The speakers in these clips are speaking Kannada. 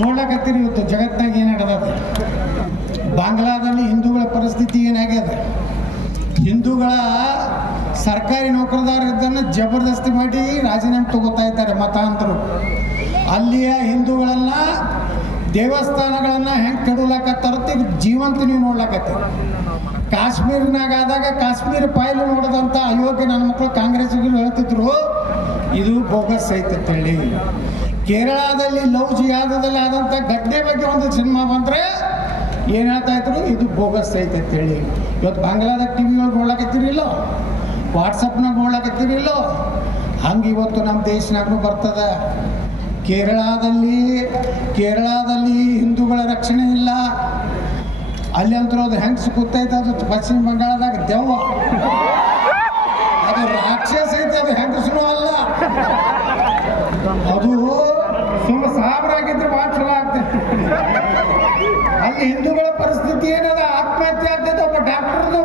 ನೋಡ್ಲಕತ್ತೀರಿ ಇವತ್ತು ಜಗತ್ತಿನಾಗ ಏನು ನಡೆದದ. ಬಾಂಗ್ಲಾದಲ್ಲಿ ಹಿಂದೂಗಳ ಪರಿಸ್ಥಿತಿ ಏನಾಗ್ಯದ. ಹಿಂದೂಗಳ ಸರ್ಕಾರಿ ನೌಕರದಾರರನ್ನು ಜಬರ್ದಸ್ತಿ ಮಾಡಿ ರಾಜೀನಾಮೆ ತಗೋತಾ ಇದ್ದಾರೆ ಮತಾಂತರು. ಅಲ್ಲಿಯ ಹಿಂದೂಗಳನ್ನ ದೇವಸ್ಥಾನಗಳನ್ನು ಹೆಂಗೆ ಕೆಡಲಾಕತ್ತಾರ ಜೀವಂತ ನೀವು ನೋಡ್ಲಕತ್ತೀರಿ. ಕಾಶ್ಮೀರ್ನಾಗ ಆದಾಗ ಕಾಶ್ಮೀರ ಫೈಲ್ ನೋಡಿದಂಥ ಅಯೋಗ್ಯ ನನ್ನ ಮಕ್ಕಳು ಕಾಂಗ್ರೆಸ್ಗಳು ಹೇಳ್ತಿದ್ರು ಇದು ಬೋಗಸ್ ಐತೆ ಅಂತೇಳಿ. ಕೇರಳದಲ್ಲಿ ಲವ್ ಜಿಹಾದದಲ್ಲಿ ಆದಂಥ ಘಟನೆ ಬಗ್ಗೆ ಒಂದು ಸಿನಿಮಾ ಬಂದರೆ ಏನು ಹೇಳ್ತಾ ಇದ್ರು ಇದು ಬೋಗಸ್ ಐತೆ ಅಂತೇಳಿ. ಇವತ್ತು ಬಾಂಗ್ಲಾದಾಗ ಟಿ ವಿ ಒಳಗೆ ನೋಡ್ಲಕತ್ತೀರಿಲ್ಲೋ, ವಾಟ್ಸಪ್ನಾಗ ನೋಡ್ಲಕತ್ತೀರಿಲ್ಲೋ, ಹಂಗೆ ಇವತ್ತು ನಮ್ಮ ದೇಶನಾಗೂ ಬರ್ತದೆ. ಕೇರಳದಲ್ಲಿ ಹಿಂದೂಗಳ ರಕ್ಷಣೆ ಇಲ್ಲ. ಅಲ್ಲಿ ಅಂತೂ ಅದು ಹೆಂಗೆ ಕೂತೈತೆ, ಅದು ಪಶ್ಚಿಮ ಬಂಗಾಳದಾಗ ದೆವ್ವ, ಅದು ರಾಕ್ಷಸ ಐತೆ, ಅದು ಹೆಂಗಸನೂ ಅಲ್ಲ, ಅದು ಸುಮ್ಮ ಸಾಬ್ರಾಗಿದ್ರೆ ಭಾಳ ಚಲೋ ಆಗ್ತೈತಿ. ಅಲ್ಲಿ ಹಿಂದೂಗಳ ಪರಿಸ್ಥಿತಿ ಏನದ, ಆತ್ಮಹತ್ಯೆ ಆಗ್ತೈತೆ. ಒಬ್ಬ ಡಾಕ್ಟರ್ದು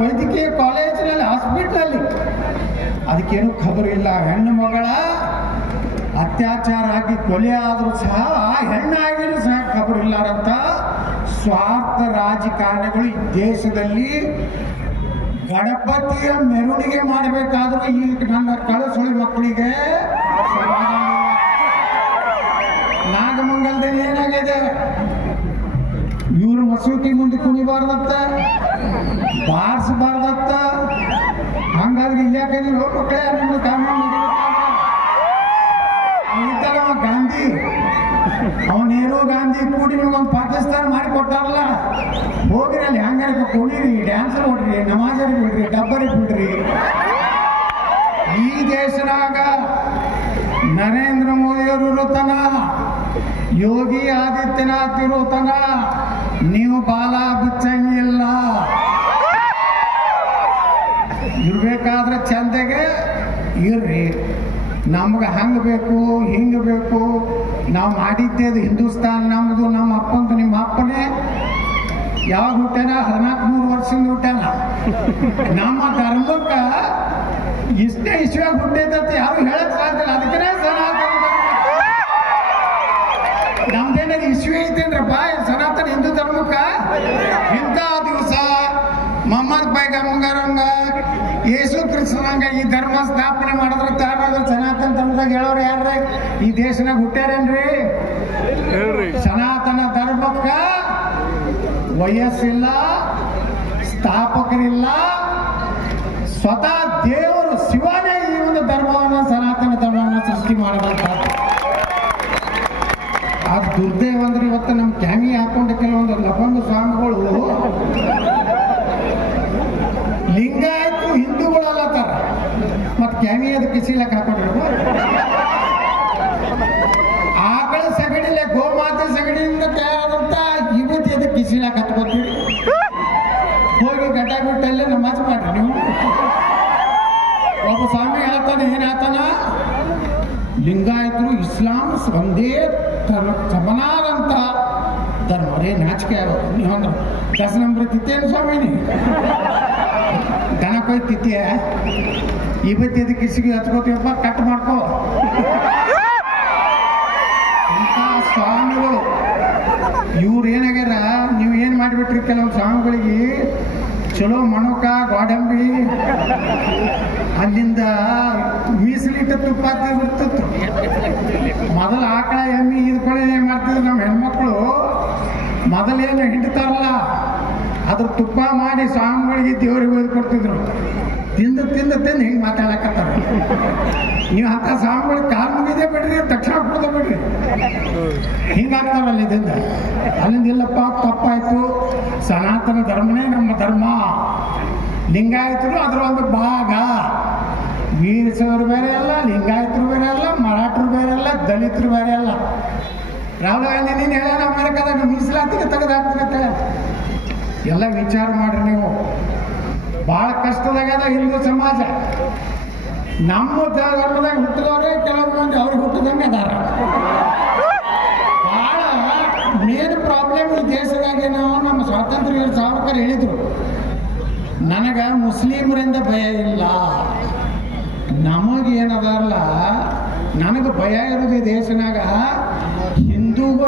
ವೈದ್ಯಕೀಯ ಕಾಲೇಜಿನಲ್ಲಿ ಹಾಸ್ಪಿಟ್ಲಲ್ಲಿ ಅದಕ್ಕೇನು ಖಬರ್ ಇಲ್ಲ. ಹೆಣ್ಣು ಮಗಳ ಅತ್ಯಾಚಾರ ಆಗಿ ಕೊಲೆ ಆದರೂ ಸಹ ಆ ಹೆಣ್ಣಾಗಿಯೂ ಸಹ ಖಬರ್ ಇಲ್ಲಾರಂತ ಸ್ವಾರ್ಥ ರಾಜಕಾರಣಿಗಳು ಈ ದೇಶದಲ್ಲಿ ಗಣಪತಿಯ ಮೆರವಣಿಗೆ ಮಾಡಬೇಕಾದ್ರೂ ಈ ನನ್ನ ಕಳಸುಳಿ ಮಕ್ಕಳಿಗೆ ನಾಗಮಂಗಲದಲ್ಲಿ ಏನಾಗಿದೆ, ಇವ್ರ ಮಸೂತಿ ಮುಂದೆ ಕುಣಿಬಾರ್ದತ್ತ, ಬಾರಿಸಬಾರ್ದತ್ತ. ಹಂಗಾದ್ರೆ ಇಲ್ಲಾಕೆ ಮಕ್ಕಳೇ ನಿಮ್ಗೆ ಕಾನೂನು ಗಾಂಧಿ ಅವನೇನೋ ಗಾಂಧಿ ಕೂಡಿ ಒಂದು ಪಾಕಿಸ್ತಾನ ಮಾಡಿ ಕೊಟ್ಟಾರಲ್ಲ, ಹೋಗ್ರಿ ಅಲ್ಲಿ ಹಂಗಾರ ಕುಣಿರಿ, ಡ್ಯಾನ್ಸ್ ನೋಡ್ರಿ, ನಮಾಜರಿ ಬಿಡ್ರಿ, ಡಬ್ಬರಿ ಬಿಡ್ರಿ. ಈ ದೇಶನಾಗ ನರೇಂದ್ರ ಮೋದಿಯವರು ಇರುತ್ತಾನ, ಯೋಗಿ ಆದಿತ್ಯನಾಥ್ ಇರುತ್ತಾನ, ನೀವು ಬಾಲ ಬಿಚ್ಚಂಗಿಲ್ಲ. ಇರ್ಬೇಕಾದ್ರೆ ಚಂದಗೆ ಇರ್ರಿ. ನಮ್ಗೆ ಹಂಗೆ ಬೇಕು ಹಿಂಗೆ ಬೇಕು, ನಾವು ಮಾಡಿದ್ದೇದು ಹಿಂದೂಸ್ತಾನ್ ನಮ್ಮದು, ನಮ್ಮ ಅಪ್ಪಂದು ನಿಮ್ಮ ಅಪ್ಪನೇ ಯಾವಾಗ ಹುಟ್ಟಾನ, 14 ವರ್ಷದಿಂದ ಹುಟ್ಟಾನ. ನಮ್ಮ ಧರ್ಮಕ್ಕೆ ಇಷ್ಟೇ ಇಶ್ವಾಗ ಹುಟ್ಟೈತಂತ ಯಾರು ಹೇಳಕ್ ಸಾಧ್ಯ ಇಲ್ಲ. ಅದಕ್ಕೆ ಸನಾತನ ನಮ್ದೇನಾದ್ರು ಇಶ್ವೇ ಐತೇನ್ರಪ್ಪ ಸನಾತನ ಹಿಂದೂ ಧರ್ಮಕ್ಕೆ. ಇಂಥ ದಿವಸ ಮೊಹಮ್ಮದ್ ಪೈಗಂಬರಂಗ ಯೇಸು ಕ್ರಿಸ್ತನಂಗ ಈ ಧರ್ಮ ಸ್ಥಾಪನೆ ಮಾಡಿದ್ರೆ ತಾನಾದ್ರೂ ಸನಾತನ ಧರ್ಮದಾಗ ಹೇಳೋರು ಯಾರ್ರಿ ಈ ದೇಶನಾಗ ಹುಟ್ಟ್ಯಾರೇನ್ರಿ? ಸನಾತನ ಧರ್ಮಕ್ಕ ವಯಸ್ಸಿಲ್ಲ, ಸ್ಥಾಪಕರಿಲ್ಲ, ಸ್ವತಃ ದೇವರು ಶಿವನೇ ಈ ಒಂದು ಧರ್ಮವನ್ನು ಸನಾತನ ಧರ್ಮವನ್ನು ಸೃಷ್ಟಿ ಮಾಡಬೇಕು. ಆ ದುರ್ದೈವ ಅಂದ್ರೆ ಇವತ್ತು ನಮ್ಮ ಕ್ಯಾಮಿ ಹಾಕೊಂಡ ಕೆಲವೊಂದು ಲವಂಗ ಸ್ವಾಮಿಗಳು ಲಿಂಗಾಯತರು ಹಿಂದೂಗಳು ಅಲ್ಲತ್ತಾರ, ಮತ್ ಕ್ಯಾಮಿ ಅದು ಕಿಸಿಲಕ್ಕೆ ಹಾಕೊಂಡಿರು. ಆಕಳ ಸಗಡಿಲೆ ಗೋಮಾತೆ ಸಗಡಿಯಿಂದ ತಯಾರಾದಂತ ಇವತ್ತು ಎದಕ್ಕೆ ಕಿಸಿಲಕ್ಕೆ ಹತ್ಕೋತೀರಿ? ಹೋಗಿ ಗಡ್ಡ ಬಿಟ್ಟಲ್ಲೇ ನಮಾಜ್ ಮಾಡ್ರಿ ನೀವು. ಒಬ್ಬ ಸ್ವಾಮಿ ಹೇಳ್ತಾನೆ, ಏನ್ ಹೇಳ್ತಾನ, ಲಿಂಗಾಯತರು ಇಸ್ಲಾಂ ಒಂದೇ ಸಮನಾದಂತ ಧರ್ಮ. ರೇ ನಾಚಿಕೆ ಆಗೋದು ನೀವಂದ್ರೆ 10 ನಂಬರ್ ತಿತ್ತೇನು ಸ್ವಾಮಿನಿ, ದನ ಕೊಯ್ ತಿತ್ತಿಯ, ಇವತ್ತು ಎದಕ್ಕೆ ಕಿಸಿಗೆ ಹಚ್ಕೋತೀವಪ್ಪ, ಕಟ್ ಮಾಡ್ಕೋ. ಇಂಥ ಸ್ವಾಮಿಗಳು ಇವ್ರು ಏನಾಗ್ಯಾರ, ನೀವು ಏನ್ ಮಾಡಿಬಿಟ್ರಿ ಕೆಲವು ಸ್ವಾಮಿಗಳಿಗೆ ಚಲೋ ಮಣಕ ಗೋಡಂಬಿ ಅಲ್ಲಿಂದ ಮೀಸಲಿಟ್ಟ ತುಪ್ಪ ಬಿಡ್ತಿತ್ತು. ಮೊದಲು ಆಕಳ ಎಮ್ಮಿ ಇದ್ಕೊಳ್ಳಿ ಏನ್ ಮಾಡ್ತಿದ್ರು ನಮ್ಮ ಹೆಣ್ಮಕ್ಳು, ಮೊದಲೇನು ಹಿಂಡ್ತಾರಲ್ಲ ಅದ್ರ ತುಪ್ಪ ಮಾಡಿ ಸ್ವಾಮಿಗಳಿಗೆ ದೇವ್ರಿಗೆ ಒಯ್ದು ಕೊಡ್ತಿದ್ರು. ತಿಂದು ತಿಂದು ತಿಂದು ಹಿಂಗೆ ಮಾತಾಡಕತ್ತಾರ. ನೀವು ಅಂತ ಸ್ವಾಮಿಗಳಿಗೆ ಕಾಲು ಮುಗಿದೇ ಬಿಡ್ರಿ, ತಕ್ಷಣ ಕೊಡ್ದ ಬಿಡ್ರಿ, ಹಿಂಗಾಗ್ತಾರಲ್ಲ ಇದರಿಂದ. ಅಲ್ಲಿಂದ ಇಲ್ಲಪ್ಪ ತಪ್ಪಾಯ್ತು, ಸನಾತನ ಧರ್ಮನೇ ನಮ್ಮ ಧರ್ಮ, ಲಿಂಗಾಯತರು ಅದರ ಒಂದು ಭಾಗ. ವೀರಶೈವರು ಬೇರೆ ಅಲ್ಲ, ಲಿಂಗಾಯತರು ಬೇರೆ ಅಲ್ಲ, ಮರಾಠರು ಬೇರೆ ಅಲ್ಲ, ದಲಿತರು ಬೇರೆ ಅಲ್ಲ. ರಾಹುಲ್ ಗಾಂಧಿ ನೀನು ಹೇಳ ಅಮೆರಿಕದಾಗ ಮೀಸಲಾತಿಗೆ ತೆಗೆದಾಕ್ತಿರತ್ತೆ. ಎಲ್ಲ ವಿಚಾರ ಮಾಡ್ರಿ ನೀವು. ಭಾಳ ಕಷ್ಟದಾಗದ ಹಿಂದೂ ಸಮಾಜ. ನಮ್ಮ ಧರ್ಮದಾಗ ಹುಟ್ಟಿದವ್ರೆ ಕೆಲವು ಮಂದಿ ಅವ್ರಿಗೆ ಹುಟ್ಟಿದಂಗೆ ಅದಾರ. ಭಾಳ ಮೇನ್ ಪ್ರಾಬ್ಲಮ್ ಈ ದೇಶದಾಗೆ. ನಾವು ನಮ್ಮ ಸ್ವಾತಂತ್ರ್ಯ ಸಾವರ್ಕರ್ ಹೇಳಿದ್ರು, ನನಗೆ ಮುಸ್ಲಿಮರಿಂದ ಭಯ ಇಲ್ಲ, ನಮಗೇನದಾರಲ್ಲ ನನಗೆ ಭಯ ಇರೋದು ಈ ದೇಶನಾಗ ಹಿಂದೂಗಳು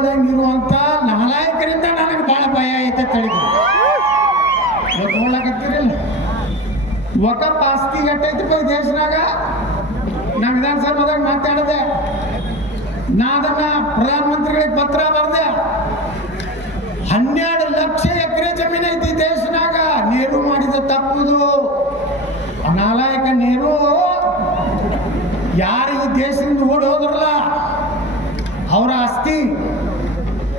ಅದನ್ನ ಪ್ರಧಾನಮಂತ್ರಿಗಳಿಗೆ ಪತ್ರ ಬರೆದೆ. 12 ಲಕ್ಷ ಎಕರೆ ಜಮೀನು ಐತಿ ದೇಶನಾಗ. ನೆಹರು ಮಾಡಿದ ತಪ್ಪುದು. ನಾಲಾಯಕ ನೆಹರು ಯಾರು ಈ ದೇಶದಿಂದ ಓಡಿ ಹೋದ್ರಲ್ಲ ಅವರ ಆಸ್ತಿ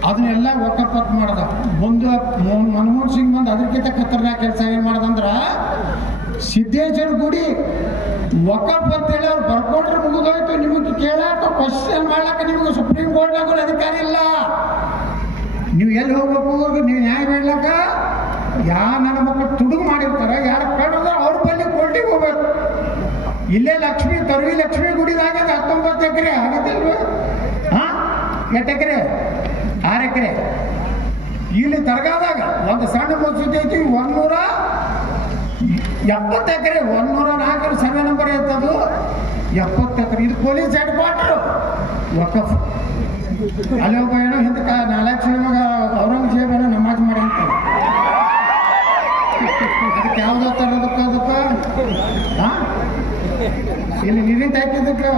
ಅದನ್ನೆಲ್ಲ ಒಕ್ಕಪತ್ ಮಾಡ್ದ. ಮುಂದೆ ಮನಮೋಹನ್ ಸಿಂಗ್ ಬಂದು ಅದಕ್ಕಿಂತ ಖತರ್ನಾಕ್ ಕೆಲಸ ಏನು ಮಾಡ್ದಂದ್ರ ಸಿದ್ದೇಶ್ವರ ಗುಡಿ ಒಕ್ಕಪತ್ ಹೇಳಿ ಅವ್ರು ಬರ್ಕೊಂಡ್ರೆ ಮುಗಿದೋಯ್ತು. ನಿಮಗೆ ಕೇಳಾಕ ಕ್ವಶನ್ ಮಾಡ್ಲಾಕ ನಿಮಗೆ ಸುಪ್ರೀಂ ಕೋರ್ಟ್ನಾಗ ಅಧಿಕಾರ ಇಲ್ಲ. ನೀವು ಎಲ್ಲಿ ಹೋಗ್ಬೇಕು, ನೀವು ನ್ಯಾಯ ಬೇಡ್ಲಕ್ಕ ಯಾರು ನನ್ನ ಮಕ್ಕಳು ತುಡುಗು ಮಾಡಿರ್ತಾರ, ಯಾರು ಕೇಳೋದ ಅವ್ರ ಬಳಿ ಕೋರ್ಟಿಗೆ ಹೋಗ್ಬೇಕು. ಇಲ್ಲೇ ತೊರವಿ ಲಕ್ಷ್ಮೀ ಗುಡಿದಾಗ 19 ಎಕರೆ ಆಗತ್ತಿಲ್ವ? ಎಷ್ಟು ಎಕರೆ? 6 ಎಕರೆ. ಇಲ್ಲಿ ದರ್ಗಾದಾಗ ಒಂದು ಸಣ್ಣ ಮಸೂದಿ ಐತಿ 170 ಎಕರೆ. 104 ಸರ್ವೆ ನಂಬರ್ ಇರ್ತದು. 70 ಎಕರೆ. ಇದು ಪೊಲೀಸ್ ಹೆಡ್ ಕ್ವಾರ್ಟರ್ ವಕಫ್. ಅಲ್ಲಿ ಒಬ್ಬ ಏನೋ ಹಿಂದೆ 4 ಮಗ ಔರಂಗಜೇಬ್ ಏನೋ ನಮಾಜ್ ಮಾಡಿ ಅಂತ ಅದಕ್ಕೆ ಯಾವ್ದು ತರೋದಕ್ಕೆ ಅದಕ್ಕೆ ಇಲ್ಲಿ ನಿರೀತ್ ಹಾಕಿದ್ದಕ್ಕೆ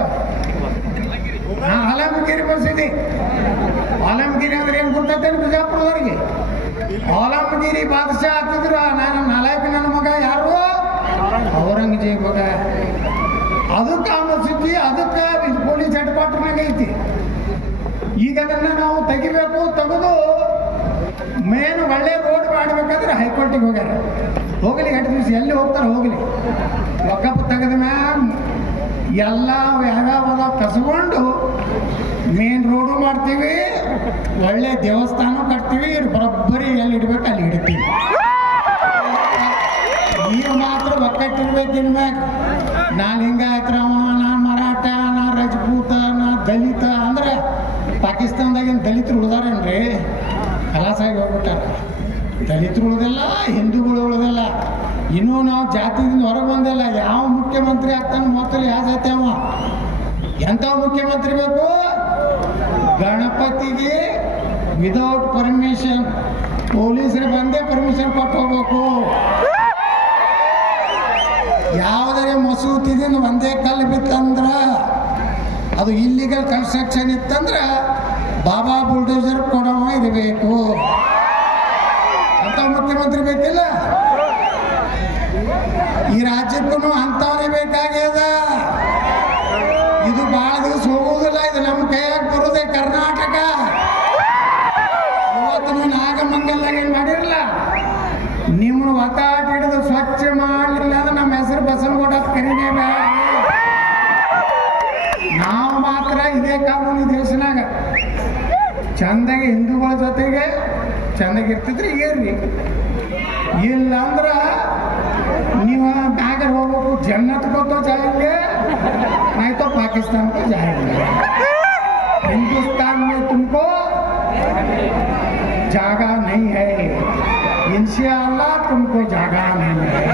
ಆಲಮಗಿರಿ ಮಸೀದಿ. ಆಲಮಗಿರಿ ಅಂದ್ರೆ ಏನು ಗೊತ್ತೇನು ಬಿಜಾಪುರದವ್ರಿಗೆ? ಆಲಮಗಿರಿ ಬಾದಶಾ ಹಾಕಿದ್ರು. ನಾನು 4 ನನ್ನ ಮಗ ಯಾರು? ಔರಂಗಜೇಬ್ ಮಗ. ಅದಕ್ಕೆ ಆ ಮಸೀದಿ ಅದಕ್ಕೆ ಪೊಲೀಸ್ ಹೆಡ್ ಕ್ವಾರ್ಟರ್ನಾಗ ಐತಿ. ಈಗ ಅದನ್ನ ನಾವು ತೆಗಿಬೇಕು. ತೆಗೆದು ಮೇನ್ ಒಳ್ಳೆ ರೋಡ್ ಮಾಡಬೇಕಾದ್ರೆ ಹೈಕೋರ್ಟಿಗೆ ಹೋಗ್ಯಾರ. ಹೋಗಲಿ 2 ದಿವಸ ಎಲ್ಲಿ ಹೋಗ್ತಾರೆ ಹೋಗಲಿ. ವಕಫ್ ತೆಗೆದ ಮ್ಯಾಗ ಎಲ್ಲ ಯಾವ್ಯಾವ ಕಸ್ಕೊಂಡು ಮೇನ್ ರೋಡು ಮಾಡ್ತೀವಿ, ಒಳ್ಳೆ ದೇವಸ್ಥಾನ ಕಟ್ತೀವಿ, ಬರೋಬ್ಬರಿ ಎಲ್ಲಿ ಇಡ್ಬೇಕು ಅಲ್ಲಿ ಇಡ್ತೀವಿ. ನೀವು ಮಾತ್ರ ಒಕ್ಕಟ್ಟಿರ್ಬೇಕು. ಇನ್ಮ್ಯಾಗ ನಾ ಲಿಂಗಾಯತರವ, ನಾ ಮರಾಠ, ನಾ ರಜಪೂತ, ನಾ ದಲಿತ ಅಂದ್ರೆ ಪಾಕಿಸ್ತಾನದಾಗಿನ ದಲಿತರು ಉಳಿದಾರೇನ್ರಿ? ಕಲಾಸಾಗಿ ಹೋಗ್ಬಿಟ್ಟಾರ. ದಲಿತರು ಉಳಿದಿಲ್ಲ, ಹಿಂದೂಗಳು ಉಳಿದಿಲ್ಲ. ಇನ್ನೂ ನಾವು ಜಾತಿಯಿಂದ ಹೊರಗೆ ಬಂದಿಲ್ಲ. ಯಾವ ಮುಖ್ಯಮಂತ್ರಿ ಆಗ್ತಾನೆ ಮೊದಲು ಯಾವ ಜಾತಿ ಅವ? ಎಂಥ ಮುಖ್ಯಮಂತ್ರಿ ಬೇಕು? ಗಣಪತಿಗೆ ವಿದೌಟ್ ಪರ್ಮಿಷನ್ ಪೊಲೀಸರು ಬಂದೇ ಪರ್ಮಿಷನ್ ಕೊಟ್ಟು ಹೋಗ್ಬೇಕು. ಯಾವುದೇ ಮಸೂತಿದಿಂದ ಒಂದೇ ಕಲ್ಲು ಬಿತ್ತಂದ್ರ ಅದು ಇಲ್ಲಿಗಲ್ ಕನ್ಸ್ಟ್ರಕ್ಷನ್ ಇತ್ತಂದ್ರ ಬಾಬಾ ಬುಲ್ಡೋಜರ್ ಕೊಡವ ಇರಬೇಕು. ಅಂತ ಮುಖ್ಯಮಂತ್ರಿ ಬೇಕಿಲ್ಲ. ಈ ರಾಜ್ಯಕ್ಕೂ ಅಂತವನೇ ಬೇಕಾಗ್ಯದ. ಇದು ಬಹಳ ದಿವಸ ಹೋಗುವುದಿಲ್ಲ. ಇದು ನಮ್ಮ ಕೈಯಾಗ ಬರುದೇ ಕರ್ನಾಟಕ. ಇವತ್ತು ನೀವು ನಾಗಮಂಗಲ್ದಾಗ ಏನ್ ಮಾಡಿರಲ್ಲ, ನಿಮ್ಮನ್ನು ಒತ್ತಾಟ ಹಿಡಿದು ಸ್ವಚ್ಛ ಮಾಡಲಿಲ್ಲ ಅಂದ್ರೆ ನಮ್ಮ ಹೆಸರು ಬಸವನಗೌಡ ಕರೀನೇ ಬೇಡ. ನಾವು ಮಾತ್ರ ಇದೇ ಕಾನೂನು ದೇಶನಾಗ ಚಂದಾಗಿ ಹಿಂದೂಗಳ ಜೊತೆಗೆ ಚಂದಾಗಿರ್ತಿದ್ರೆ ಏರ್ರಿ. ಇಲ್ಲ ಅಂದ್ರ ನೀವು ಮ್ಯಾಗ ಹೋಗ್ಬೇಕು. ಜನ್ನತ್ ಗೊತ್ತೋ ಜಾಯಿಗೆ नहीं तो पाकिस्तान को जाएंगे. हिंदुस्तान में तुमको जगह नहीं है. इंशाअल्लाह तुमको जगह नहीं है.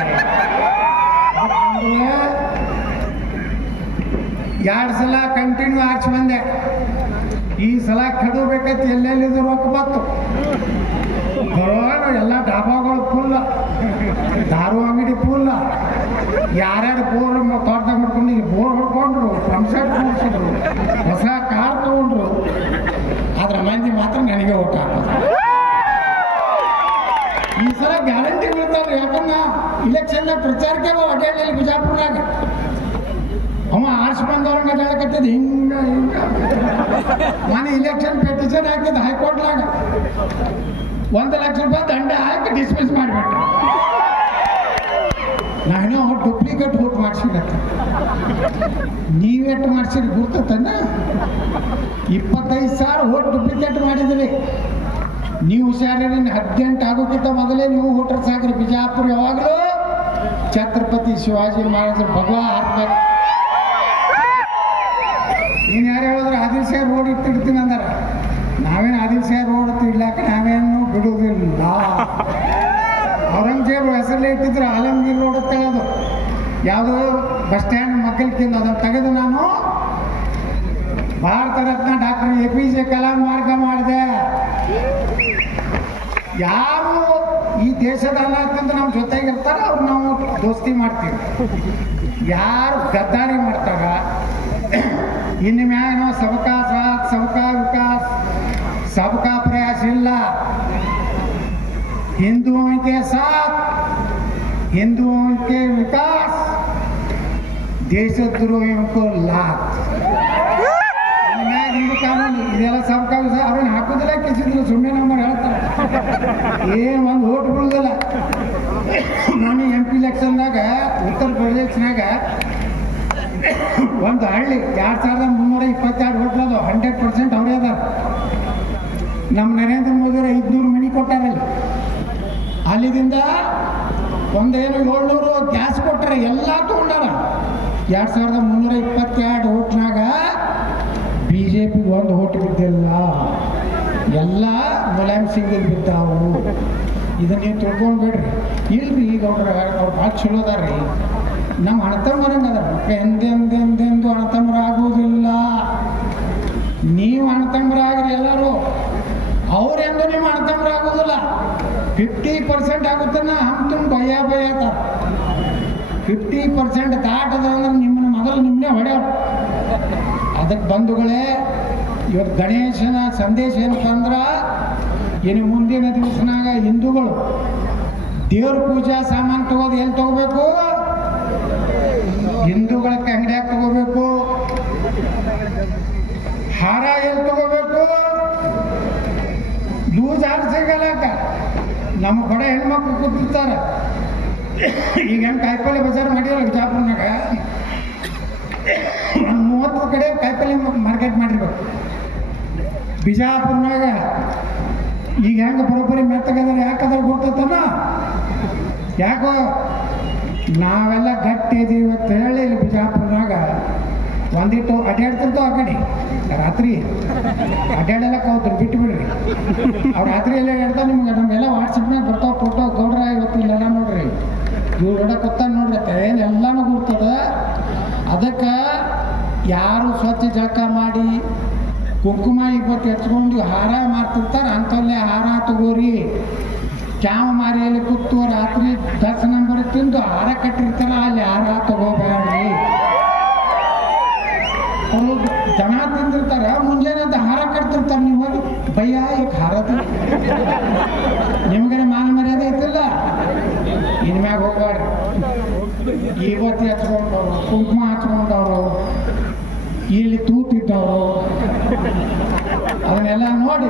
2 ಸಲ ಕಂಟಿನ್ಯೂ ಆರ್ಚ್ ಬಂದೆ. ಈ ಸಲ ಕಡಬೇಕಂತ ಎಲ್ಲೆಲ್ಲಿದ್ರು ರೊಕ್ಕ ಬತ್ತು. ಬರೋಣ ಎಲ್ಲ ಡಾಬಾಗಳು ಫುಲ್ಲ, ದಾರು ಅಂಗಡಿ ಫುಲ್ಲ. ಯಾರ್ಯಾರು ಬೋರ್ ತೋಟ ಮಾಡ್ಕೊಂಡು ಇಲ್ಲಿ ಬೋರ್ ಹೊಡ್ಕೊಂಡ್ರು, ಪಂಪ್ಸೆಟ್ ಮಾಡಿಸಿದ್ರು, ಹೊಸ ಕಾರ್ ತಗೊಂಡ್ರು. ಆದ್ರ ಮಂದಿ ಮಾತ್ರ ನನಗೆ ಓಟ್ ಹಾಕೋದು. ಈ ಸಲ ಗ್ಯಾರಂಟಿ ಬೀಳ್ತಾರೆ. ಯಾಕಂದ್ರ ಇಲೆಕ್ಷನ್ ಪ್ರಚಾರಕ್ಕೆ ಅಡ್ಡಾಡಲಿ ಬಿಜಾಪುರನಾಗ. ಅವ ಆರ್ಸ್ ಬಂದವ್ರಂಗ ಹೇಳಕತ್ತಿದ್ ಹಿಂಗ ಮನೆ ಇಲೆಕ್ಷನ್ ಪೆಟಿಷನ್ ಹಾಕಿದ್ ಹೈಕೋರ್ಟ್ನಾಗ 1 ಲಕ್ಷ ರೂಪಾಯಿ ದಂಡ ಹಾಕಿ ಡಿಸ್ಮಿಸ್ ಮಾಡಿಬಿಟ್ರು. ನಾನೋ ಡೂಪ್ಲಿಕೇಟ್ ವೋಟ್ ಮಾಡಿಸಿರತ್ತ. ನೀವೆಟ್ಟು ಮಾಡಿಸಿರಿ ಗುರ್ತತನ? 25,000 ವೋಟ್ ಡೂಪ್ಲಿಕೇಟ್ ಮಾಡಿದ್ರಿ. ನೀವು ಹುಷಾರಿನ 18 ಆಗೋಕ್ಕಿಂತ ಮೊದಲೇ ನೀವು ವೋಟರ್ಸ್ ಆಗ್ರಿ. ಬಿಜಾಪುರ ಯಾವಾಗಲೂ ಛತ್ರಪತಿ ಶಿವಾಜಿ ಮಹಾರಾಜರು ಭಗವಾ ಹಾಕ್ಬೇಕು. ನೀನು ಯಾರು ಹೇಳಿದ್ರೆ ಆದಿಲ್ ಶೇರ್ ರೋಡ್ ಇಟ್ಟಿರ್ತೀನಿ ಅಂದಾರ. ನಾವೇನು ಆದಿಲ್ ಶೇರ್ ರೋಡ್ ಇಡ್ಲಾಕ ನಾವೇನು ಬಿಡುವುದಿಲ್ಲ. ಔರಂಗಜೇಬ್ ಹೆಸರಲ್ಲೇ ಇಟ್ಟಿದ್ರು ಆಲಮಗಿರಿ ರೋಡ್ ತೆಗೆದು ಯಾವುದೋ ಬಸ್ ಸ್ಟ್ಯಾಂಡ್ ಮಕ್ಕಳಿಂದ ಅದನ್ನು ತೆಗೆದು ನಾನು ಭಾರತ ರತ್ನ ಡಾಕ್ಟರ್ APJ ಕಲಾಂ ಮಾರ್ಗ ಮಾಡಿದೆ. ಯಾರು ಈ ದೇಶದ ಅಲ್ಲಂತ ನಮ್ಮ ಜೊತೆಗಿರ್ತಾರ ಅವ್ರು ನಾವು ದೋಸ್ತಿ ಮಾಡ್ತೀವಿ. ಯಾರು ಗದ್ದಾರಿ ಮಾಡ್ತಾರ, ಇನ್ನು ಮ್ಯಾಗ ನಾವು ಸಬಕಾ ಸಾಥ್ ಸಬಕಾ सबका प्रयास ಇಲ್ಲ हिंदुओं के साथ हिंदुओं के विकास देशद्रोहियों को लात ಹಿಂದೂ ಕಾನೂನು ಇದೆಲ್ಲ सबका ಅವ್ರನ್ನ ಹಾಕೋದಿಲ್ಲ ಕಿಸಿದ್ರು ಸುಮ್ಮನೆ ನಂಬರ್ ಹೇಳ್ತಾರೆ ಏನು ಒಂದು ಓಟ್ ಬೀಳುದಿಲ್ಲ ನಾನು MP ಎಲೆಕ್ಷನ್ದಾಗ ಉತ್ತರ ಪ್ರದೇಶನಾಗ ಒಂದು ಹಳ್ಳಿ 2322 ಓಟ್ಲದು 100% ಅವರೇ ಅದಾರ ನಮ್ಮ ನರೇಂದ್ರ ಮೋದಿ 500 ಮನೆ ಕೊಟ್ಟಾರಲ್ಲಿ ಅಲ್ಲಿದಿಂದ ಒಂದೇನು 700 ಗ್ಯಾಸ್ ಕೊಟ್ಟರೆ ಎಲ್ಲ ತಗೊಂಡಾರ 2322 ಓಟ್ನಾಗ BJPಗೆ ಒಂದು ಓಟ್ ಬಿದ್ದಿಲ್ಲ ಎಲ್ಲ ಮುಲಾಯಂ ಸಿಂಗಿಗೆ ಬಿದ್ದಾವು ಇದನ್ನ ನೀವು ತಿಳ್ಕೊಂಡ್ಬಿಡ್ರಿ ಇಲ್ರಿ ಈಗ ಅವ್ರು ಭಾಳ ಚಲೋ ಅದಾರ್ರಿ ನಮ್ಮ ಅಣ್ಣತಮ್ಮರಂಗೆ ಅದಾರ ಎಂದೆಂದೆಂದೆಂದು ಅಣ್ಣತಮ್ಮರಾಗುವುದಿಲ್ಲ ನೀವು ಅಣ್ಣತಮ್ಮರಾಗ್ರಿ ಎಲ್ಲರೂ ಅವ್ರೆಂದು ನಿಮ್ಮ ಅಣ್ಣತಮ್ಮರಾಗುವುದಿಲ್ಲ 50% ಆಗುತ್ತನ್ನ ಹಮ್ ಭಯ ಅದ 50% ದಾಟದ ಅಂದ್ರೆ ನಿಮ್ಮನ್ನ ಮೊದಲು ನಿಮ್ಮನ್ನೇ ಹೊಡೆಯೋರು ಅದಕ್ಕೆ ಬಂಧುಗಳೇ ಇವತ್ತು ಗಣೇಶನ ಸಂದೇಶ ಏನಂತಂದ್ರೆ ಇನ್ನು ಮುಂದಿನ ದಿವಸನಾಗ ಹಿಂದೂಗಳು ದೇವ್ರ ಪೂಜಾ ಸಾಮಾನು ತಗೋದು ಎಲ್ಲಿ ತಗೋಬೇಕು ಹಿಂದೂಗಳ ಅಂಗಡಿಯಾಗ ತಗೋಬೇಕು ಹಾರ ಎಲ್ಲಿ ತಗೋಬೇಕು ಲೂಸ್ ಹಾರ ಸಿಗಲ್ಲಕ್ಕ ನಮ್ಮ ಕಡೆ ಹೆಣ್ಮಕ್ಳು ಕೂತಿರ್ತಾರೆ ಈಗ ಹೆಂಗೆ ಕಾಯಿಪಲ್ಲೆ ಬಜಾರ್ ಮಾಡಿರಲ್ಲ ಬಿಜಾಪುರ್ನಾಗ 30 ಕಡೆ ಕಾಯಿಪಲ್ಲೆ ಮಾರ್ಕೆಟ್ ಮಾಡಿರ್ಬೇಕು ಬಿಜಾಪುರ್ನಾಗ ಈಗ ಹೆಂಗೆ ಬರೋಬ್ಬರಿ ಮೆತ್ತಗದ್ರೆ ಯಾಕಂದ್ರೆ ಗೊತ್ತನ ಯಾಕೋ ನಾವೆಲ್ಲ ಗಟ್ಟಿ ಇದೀವಿ ಅಂತ ಹೇಳಿ ಇಲ್ಲಿ ಬಿಜಾಪುರ್ನಾಗ ಒಂದಿಟ್ಟು ಅಡ್ಡಾಡ್ತಿರ್ತಾವ ಆ ಕಡೆ ರಾತ್ರಿ ಅಡ್ಡಾಡೆಲ್ಲ ಹೋದ್ರು ಬಿಟ್ಟು ಬಿಡ್ರಿ ಅವ್ರು ರಾತ್ರಿ ಎಲ್ಲ ಹೇಳ್ತಾ ನಿಮ್ಗೆ ನಮ್ಗೆಲ್ಲ ವಾಟ್ಸಪ್ನಾಗ ಬರ್ತಾವ ಫೋಟೋ ಗೌಡ್ರ ಇವತ್ತು ಇಲ್ಲೆಲ್ಲ ನೋಡ್ರಿ ಇವ್ರು ನೋಡಕ್ಕೆ ಗೊತ್ತಾಗ ನೋಡ್ರಿ ಏನು ಎಲ್ಲನೂ ಗುರ್ತದ ಅದಕ್ಕೆ ಯಾರು ಸ್ವಚ್ಛ ಜಳಕ ಮಾಡಿ ಕುಂಕುಮ ಇವತ್ತು ಹಚ್ಕೊಂಡು ಹಾರ ಮಾರ್ತಿರ್ತಾರೆ ಅಂಥಲ್ಲೇ ಹಾರ ತಗೋರಿ ಚಾವ ಮಾರಿಯಲ್ಲಿ ಕೂತು ರಾತ್ರಿ 10 ನಂಬರ್ ತಿಂದು ಹಾರ ಕಟ್ಟಿರ್ತಾರ ಅಲ್ಲಿ ಹಾರ ತಗೋಬೇಡ್ರಿ ಅವರು ದನ ತಿಂದಿರ್ತಾರ ಮುಂಜಾನೆ ಅಂತ ಹಾರ ಕಟ್ತಿರ್ತಾರೆ ನೀವು ಹೋಗಿ ಭಯ್ಯ ಈಗ ಹಾರದ ನಿಮ್ಗೆ ಮಾನ ಮರ್ಯಾದೆ ಐತಿಲ್ಲ ಇನ್ಮ್ಯಾಗ ಹೋಗ್ಬಾರ್ರಿ ಇವತ್ತು ಹಚ್ಕೊಂಡವ್ರು ಕುಂಕುಮ ಹಚ್ಕೊಂಡವ್ರು ಇಲ್ಲಿ ತೂತಿದ್ದವರು ಅದನ್ನೆಲ್ಲ ನೋಡಿ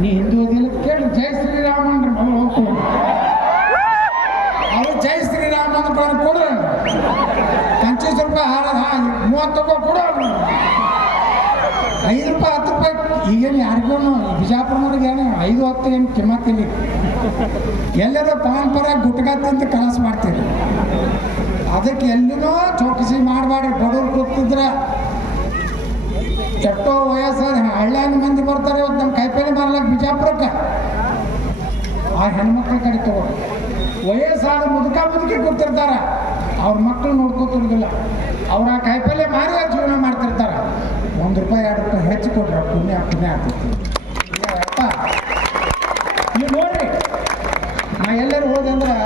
ನೀ ಹಿಂದೂ ಅದಿಲ್ಲ ಕೇಳಿ ಜೈ ಶ್ರೀರಾಮನ್ರಿ ಮೊದಲು ಹೋಗ್ಕೊಂಡು ಅವರು ಜೈ ಶ್ರೀರಾಮ ಅಂತ ಕೊಡ್ರಿ 25 ರೂಪಾಯಿ ಹಾರ 30 ರೂಪಾಯಿ ಕೊಡೋ 5 ರೂಪಾಯಿ 10 ರೂಪಾಯಿ ಈಗೇನು ಯಾರಿಗೂ ಬಿಜಾಪುರನವ್ರಿಗೆ ಏನು 5-10 ಏನು ಕಿಮ್ಮತ್ತಿಲ್ಲ ಎಲ್ಲರೂ ಪರಂಪರೆ ಗುಟ್ಗತ್ತಂತ ಕಲಸ ಮಾಡ್ತೀರಿ ಅದಕ್ಕೆ ಎಲ್ಲಿನೂ ಚೌಕಸಿ ಮಾಡಬೇಡ್ರಿ ಬಡವ್ರು ಕೂತಿದ್ರೆ ಎಷ್ಟೋ ವಯಸ್ಸಾದ ಹಳ್ಳ್ಯಾನ ಮಂದಿ ಬರ್ತಾರೆ ಇವತ್ತು ನಮ್ಮ ಕಾಯಿಪಲ್ಲೆ ಮಾರ್ಲಕ್ಕೆ ಬಿಜಾಪುರಕ್ಕೆ ಆ ಹೆಣ್ಮಕ್ಳ ಕಡೆ ತಗೋರಿ ವಯಸ್ಸಾದ ಮುದುಕಿ ಕೂತಿರ್ತಾರ ಅವ್ರ ಮಕ್ಕಳು ನೋಡ್ಕೋತಿರೋದಿಲ್ಲ ಅವ್ರ ಆ ಕಾಯಿಪಲ್ಲೆ ಮಾರಿ ಜೀವನ ಮಾಡ್ತಿರ್ತಾರೆ 1 ರೂಪಾಯಿ 2 ರೂಪಾಯಿ ಹೆಚ್ಚು ಕೊಟ್ರೆ ಪುಣ್ಯ ಆಗ್ತೈತಿ ಅಪ್ಪ ನೀವು ನೋಡ್ರಿ ನಾ ಎಲ್ಲರೂ ಹೋದಂದ್ರೆ